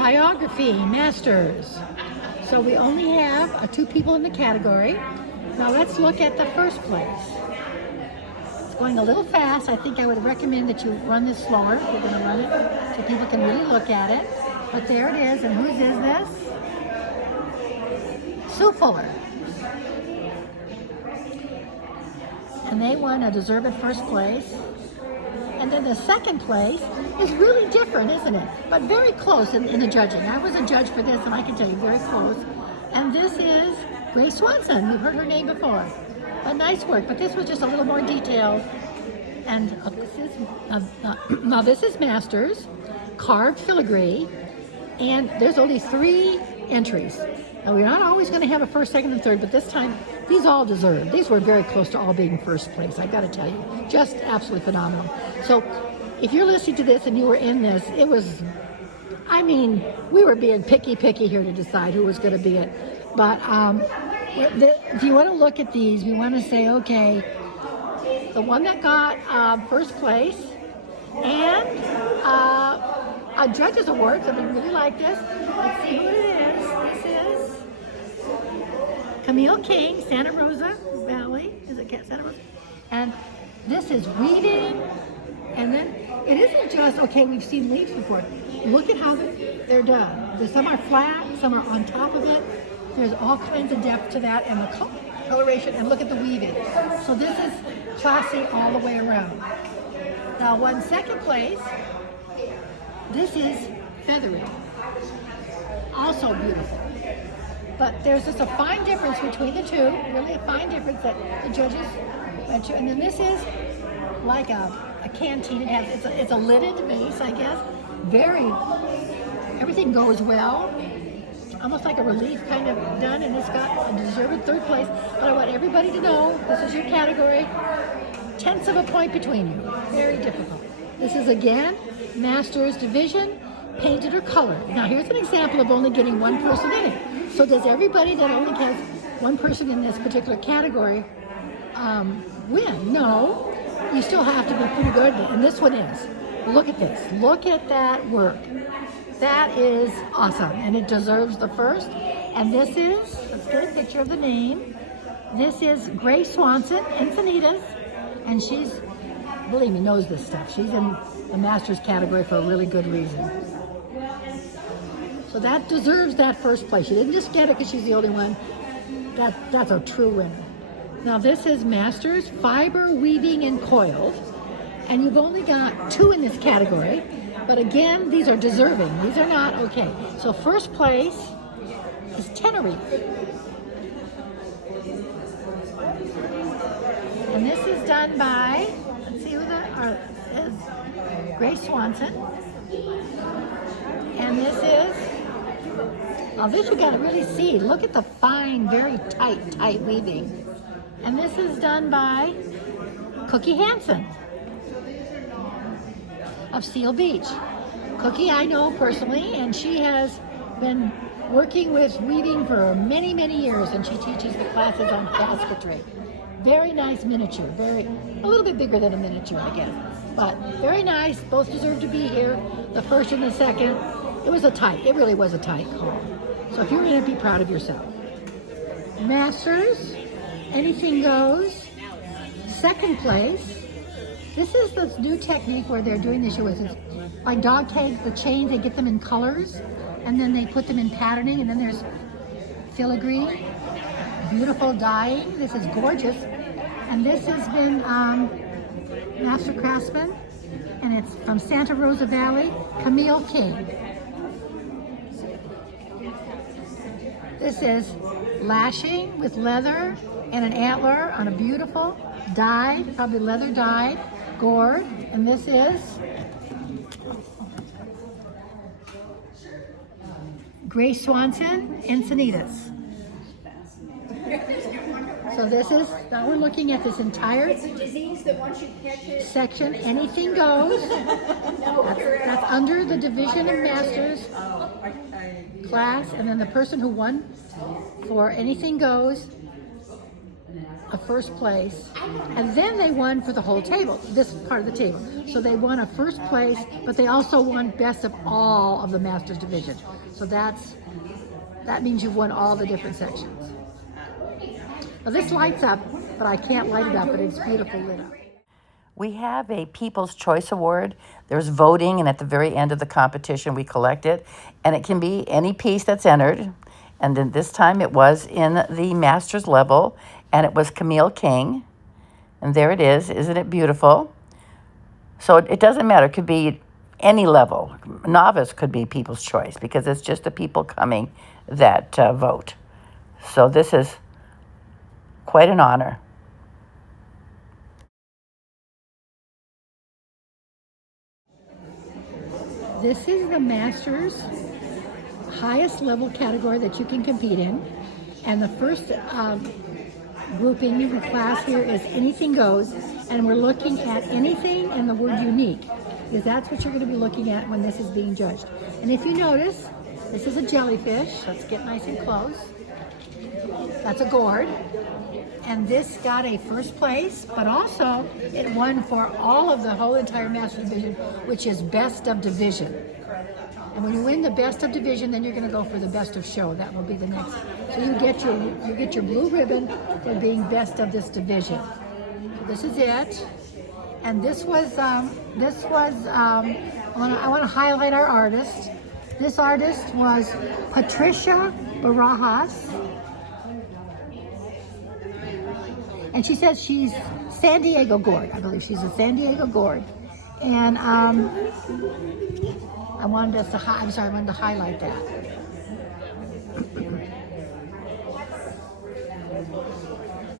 Choreography Masters. So we only have 2 people in the category. Now let's look at the first place. It's going a little fast. I think I would recommend that you run this slower. We're going to run it so people can really look at it. But there it is. And whose is this? Sue Fuller. And they won a deserved first place. And then the second place is really different, isn't it? But very close in the judging. I was a judge for this, and I can tell you, very close. And this is Grace Swanson. You've heard her name before. But nice work. But this was just a little more detailed. And this is Masters, carved filigree, and there's only 3 entries. Now we're not always going to have a first, second, and third, but this time these all deserved. These were very close to all being first place. I got to tell you, just absolutely phenomenal. So if you're listening to this and you were in this, it was, I mean, we were being picky here to decide who was going to be it. But if you want to look at these, we want to say, okay, the one that got first place and a judge's award, so we really like this. Let's see who it is. This is Camille King, Santa Rosa Valley. Is it Santa Rosa? And this is weaving. And then it isn't just, okay, we've seen leaves before. Look at how they're done. Some are flat, some are on top of it. There's all kinds of depth to that, and the coloration, and look at the weaving. So this is classy all the way around. Now, won second place. This is feathering. Also beautiful. But there's just a fine difference between the two, really a fine difference that the judges went to. And then this is like a canteen. It's a lidded vase, I guess. Everything goes well. Almost like a relief kind of done, and it's got a deserved third place. But I want everybody to know, this is your category. 1/10 of a point between you. Very difficult. This is again, Masters Division, painted or colored. Now here's an example of only getting 1 person in it. So does everybody that only has 1 person in this particular category win? No. You still have to be pretty good at it. And this one is. Look at this. Look at that work. That is awesome, and it deserves the first. And this is, let's get a picture of the name. This is Grace Swanson, Encinitas, and she's, believe me, knows this stuff. She's in the Masters category for a really good reason. So that deserves that first place. She didn't just get it because she's the only one. That's a true winner. Now this is Masters Fiber Weaving and Coiled, and you've only got 2 in this category. But again, these are deserving. These are not okay. So first place is Tenerife. And this is done by, let's see who is Grace Swanson. And this is, this you got to really see. Look at the fine, very tight weaving. And this is done by Cookie Hansen of Seal Beach. Cookie I know personally, and she has been working with weaving for many years, and she teaches the classes on basketry. Very nice miniature, a little bit bigger than a miniature, I guess, but very nice. Both deserve to be here, the first and the second. It really was a tight call. So if you're in it, be proud of yourself. Masters, anything goes. Second place. This is this new technique where they're doing this with like dog tags, the chains, they get them in colors, and then they put them in patterning, and then there's filigree, beautiful dyeing. This is gorgeous. And this has been Master Craftsman, and it's from Santa Rosa Valley, Camille King. This is lashing with leather and an antler on a beautiful dyed, probably leather dyed, gourd. And this is Grace Swanson, Encinitas. So this is, now we're looking at this entire section. Anything goes. That's under the Division of Masters class, and then the person who won for Anything Goes a first place, and then they won for the whole table, this part of the table. So they won a first place, but they also won best of all of the Masters division. So that means you've won all the different sections. Now this lights up, but I can't light it up, but it's beautiful lit up. We have a People's Choice Award. There's voting, and at the very end of the competition, we collect it. And it can be any piece that's entered. And then this time it was in the Masters level, and it was Camille King. And there it is. Isn't it beautiful? So it doesn't matter. It could be any level. Novice could be People's Choice because it's just the people coming that vote. So this is quite an honor. This is the Masters highest level category that you can compete in. And the first grouping in the class here is anything goes. And we're looking at anything and the word unique, because that's what you're going to be looking at when this is being judged. And if you notice, this is a jellyfish. Let's get nice and close. That's a gourd. And this got a first place, but also it won for all of the whole entire Master Division, which is best of division. And when you win the best of division, then you're going to go for the best of show. That will be the next. So you get your blue ribbon for being best of this division. So this is it. And I want to highlight our artist. This artist was Patricia Barajas. And she says she's San Diego Gourd. I believe she's a San Diego Gourd. And I wanted to highlight that.